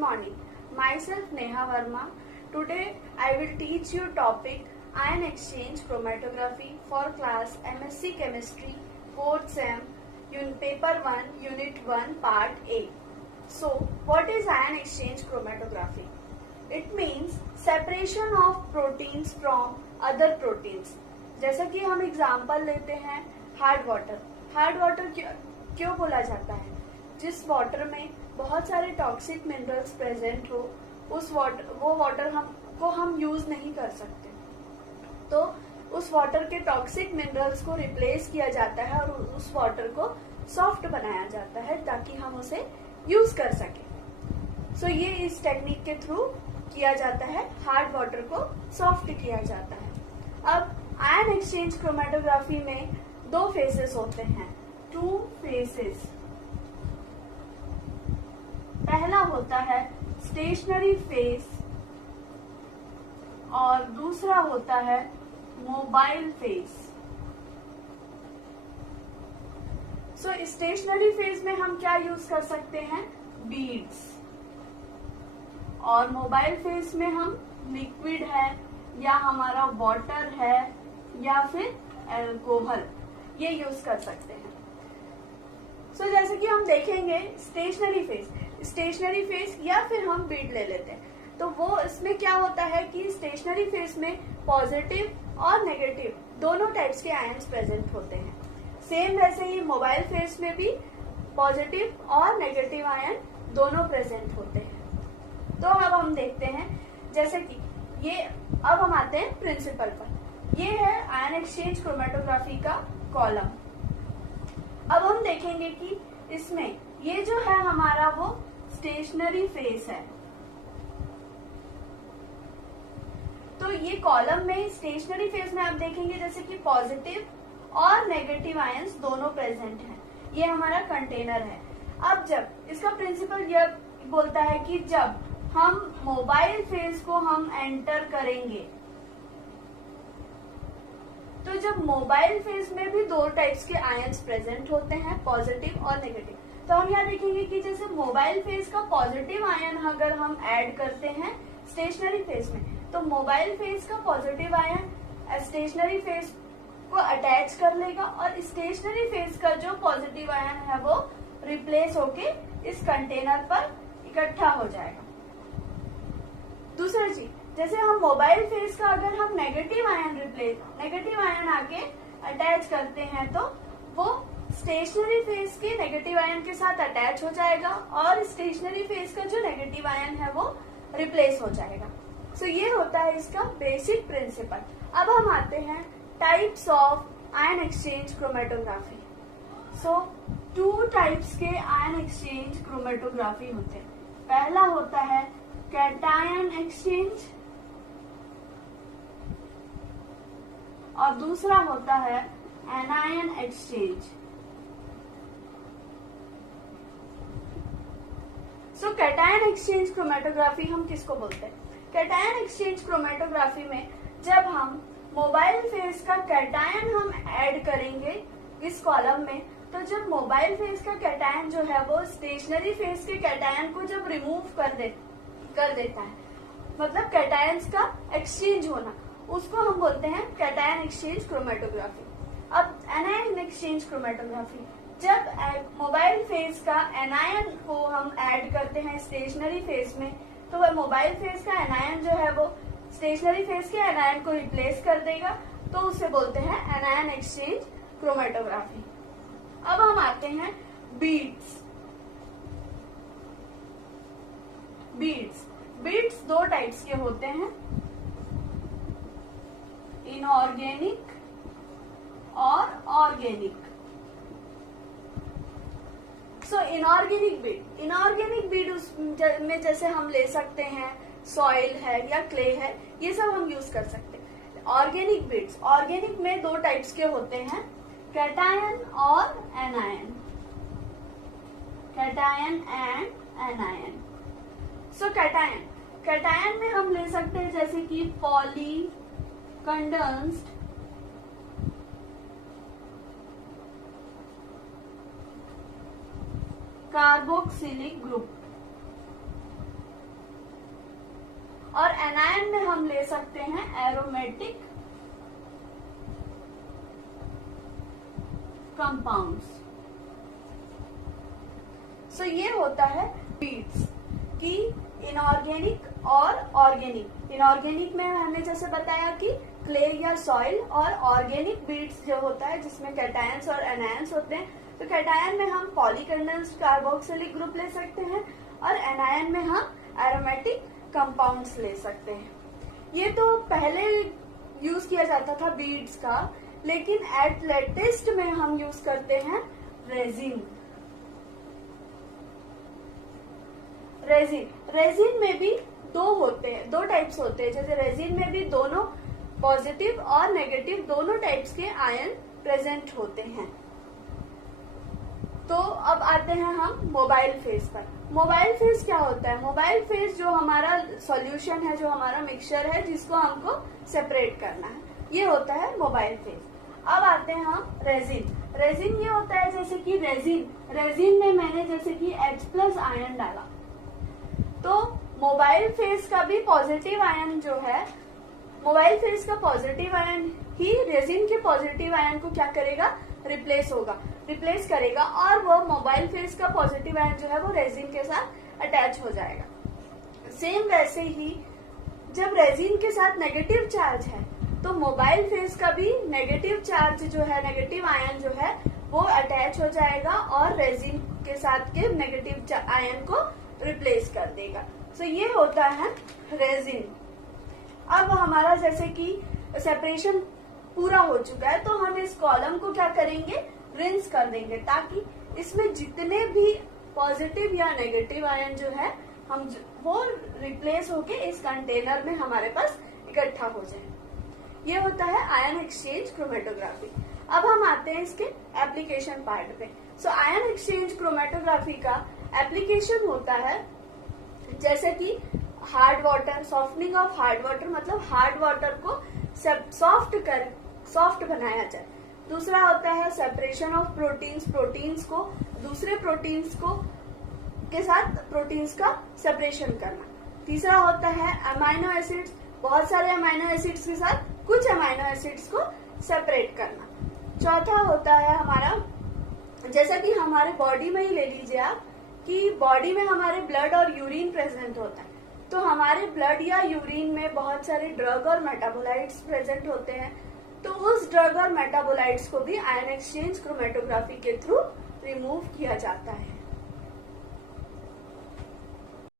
morning. Myself Neha Verma. Today I will teach you topic ion exchange chromatography for class MSc Chemistry 4th Sem Paper 1 Unit 1 Part A. So what is ion exchange chromatography? It means separation of proteins from other proteins. जैसा कि हम example लेते हैं hard water. Hard water क्यों बोला जाता है? जिस वाटर में बहुत सारे टॉक्सिक मिनरल्स प्रेजेंट हो, वो वाटर हम यूज नहीं कर सकते, तो उस वाटर के टॉक्सिक मिनरल्स को रिप्लेस किया जाता है और उस वाटर को सॉफ्ट बनाया जाता है ताकि हम उसे यूज कर सके. सो ये इस टेक्निक के थ्रू किया जाता है. हार्ड वाटर को सॉफ्ट किया जाता है. अब आयन एक्सचेंज क्रोमेटोग्राफी में दो फेसेस होते हैं, 2 फेसेस. पहला होता है स्टेशनरी फेस और दूसरा होता है मोबाइल फेस. सो स्टेशनरी फेज में हम क्या यूज कर सकते हैं? बीड्स. और मोबाइल फेज में हम लिक्विड है या हमारा वाटर है या फिर अल्कोहल, ये यूज कर सकते हैं. सो जैसे कि हम देखेंगे स्टेशनरी फेज या फिर हम बीड ले लेते हैं, तो वो इसमें क्या होता है कि स्टेशनरी फेज में पॉजिटिव और नेगेटिव दोनों टाइप्स के आयंस प्रेजेंट होते हैं. सेम वैसे ही मोबाइल फेज में भी पॉजिटिव और नेगेटिव आयन दोनों प्रेजेंट होते हैं. तो अब हम देखते हैं, जैसे कि ये अब हम आते हैं प्रिंसिपल पर. ये है आयन एक्सचेंज क्रोमेटोग्राफी का कॉलम. अब हम देखेंगे कि इसमें ये जो है हमारा वो स्टेशनरी फेस है. तो ये कॉलम में स्टेशनरी फेस में आप देखेंगे जैसे कि पॉजिटिव और नेगेटिव आयंस दोनों प्रेजेंट हैं. ये हमारा कंटेनर है. अब जब इसका प्रिंसिपल यह बोलता है कि जब हम मोबाइल फेज को हम एंटर करेंगे, तो जब मोबाइल फेज में भी दो टाइप्स के आयंस प्रेजेंट होते हैं, पॉजिटिव और नेगेटिव. तो हम यहाँ देखेंगे कि जैसे मोबाइल फेज का पॉजिटिव आयन अगर हम ऐड करते हैं स्टेशनरी फेज में, तो मोबाइल फेज का पॉजिटिव आयन स्टेशनरी फेज को अटैच कर लेगा और स्टेशनरी फेज का जो पॉजिटिव आयन है वो रिप्लेस होके इस कंटेनर पर इकट्ठा हो जाएगा. दूसरा चीज, जैसे हम मोबाइल फेज का अगर हम नेगेटिव आयन आके अटैच करते हैं, तो वो स्टेशनरी फेज के नेगेटिव आयन के साथ अटैच हो जाएगा और स्टेशनरी फेज का जो नेगेटिव आयन है वो रिप्लेस हो जाएगा. सो ये होता है इसका बेसिक प्रिंसिपल. अब हम आते हैं types of ion exchange chromatography. So 2 types के आयन एक्सचेंज क्रोमेटोग्राफी होते हैं. पहला होता है कैटायन एक्सचेंज और दूसरा होता है एनायन एक्सचेंज. सो कैटायन एक्सचेंज क्रोमेटोग्राफी हम किसको बोलते हैं? कैटायन एक्सचेंज क्रोमेटोग्राफी में जब हम मोबाइल फेज का कैटायन हम ऐड करेंगे इस कॉलम में, तो जब मोबाइल फेज का कैटायन जो है वो स्टेशनरी फेज के कैटायन को जब रिमूव कर देता है, मतलब कैटायंस का एक्सचेंज होना, उसको हम बोलते हैं कैटायन एक्सचेंज क्रोमेटोग्राफी. अब एनायन एक्सचेंज क्रोमेटोग्राफी, जब मोबाइल फेज का एनायन को हम ऐड करते हैं स्टेशनरी फेज में, तो वह मोबाइल फेज का एनायन जो है वो स्टेशनरी फेज के एनायन को रिप्लेस कर देगा, तो उसे बोलते हैं एनायन एक्सचेंज क्रोमेटोग्राफी. अब हम आते हैं बीड्स. बीड्स 2 टाइप्स के होते हैं, इनऑर्गेनिक और ऑर्गेनिक. सो इनऑर्गेनिक बीड में जैसे हम ले सकते हैं सॉइल है या क्ले है, ये सब हम यूज कर सकते हैं. ऑर्गेनिक में 2 टाइप्स के होते हैं, कैटायन और anion. Cation and anion. So cation में हम ले सकते हैं जैसे कि पॉली कंडेंस्ड कार्बोक्सिलिक ग्रुप. और एनायन में हम ले सकते हैं एरोमेटिक कंपाउंड्स। सो ये होता है बीड्स की इनऑर्गेनिक और ऑर्गेनिक। इनऑर्गेनिक में हमने जैसे बताया कि क्ले या सॉइल, और ऑर्गेनिक बीड्स जो होता है जिसमें कैटायंस और एनायंस होते हैं। तो कैटायन में हम पॉलीकंडेंस्ड कार्बोक्सिलिक ग्रुप ले सकते हैं और एनायन में हम एरोमेटिक कंपाउंड्स ले सकते हैं। ये तो पहले यूज किया जाता था बीड्स का, लेकिन एट लेटेस्ट में हम यूज करते हैं रेजिन। रेजिन में भी दो टाइप्स होते हैं। जैसे रेजिन में भी दोनों पॉजिटिव और नेगेटिव दोनों टाइप्स के आयन प्रेजेंट होते हैं। तो अब आते हैं हम मोबाइल फेज पर। मोबाइल फेज क्या होता है? मोबाइल फेज जो हमारा सॉल्यूशन है, जो हमारा मिक्सचर है, जिसको हमको सेपरेट करना है, ये होता है मोबाइल फेज। अब आते हैं हम रेजिन ये होता है जैसे कि रेजिन में मैंने जैसे कि H+ आयन डाला, तो मोबाइल फेज का भी पॉजिटिव आयन जो है, मोबाइल फेज का पॉजिटिव आयन ही रेजिन के पॉजिटिव आयन को क्या करेगा? रिप्लेस करेगा, और वो मोबाइल फेज का पॉजिटिव आयन जो है वो रेजिन के साथ अटैच हो जाएगा। सेम वैसे ही जब रेजिन के साथ नेगेटिव चार्ज है, तो मोबाइल फेज का भी नेगेटिव चार्ज जो है, नेगेटिव आयन जो है वो अटैच हो जाएगा और रेजिन के साथ के नेगेटिव आयन को रिप्लेस कर देगा। सो ये होता है रेजिन। अब हमारा जैसे कि सेपरेशन पूरा हो चुका है, तो हम इस कॉलम को क्या करेंगे? रिंस कर देंगे, ताकि इसमें जितने भी पॉजिटिव या नेगेटिव आयन जो है वो रिप्लेस होके इस कंटेनर में हमारे पास इकट्ठा हो जाए। ये होता है आयन एक्सचेंज क्रोमेटोग्राफी। अब हम आते हैं इसके एप्लीकेशन पार्ट पे। सो आयन एक्सचेंज क्रोमेटोग्राफी का एप्लीकेशन होता है जैसे कि hard water, softening of hard water, मतलब हार्ड वाटर को सॉफ्ट बनाया जाए। दूसरा होता है सेपरेशन ऑफ प्रोटीन्स को दूसरे प्रोटीन्स को के साथ प्रोटीन्स का सेपरेशन करना। तीसरा होता है अमाइनो एसिड्स, बहुत सारे अमाइनो एसिड्स के साथ कुछ अमाइनो एसिड्स को सेपरेट करना। चौथा होता है हमारा, जैसा कि हमारे बॉडी में ही ले लीजिए आप, कि बॉडी में हमारे ब्लड और यूरिन प्रेजेंट होता है, तो हमारे ब्लड या यूरिन में बहुत सारे ड्रग और मेटाबोलाइट्स प्रेजेंट होते हैं। तो उस ड्रग और मेटाबोलाइट्स को भी आयन एक्सचेंज क्रोमेटोग्राफी के थ्रू रिमूव किया जाता है।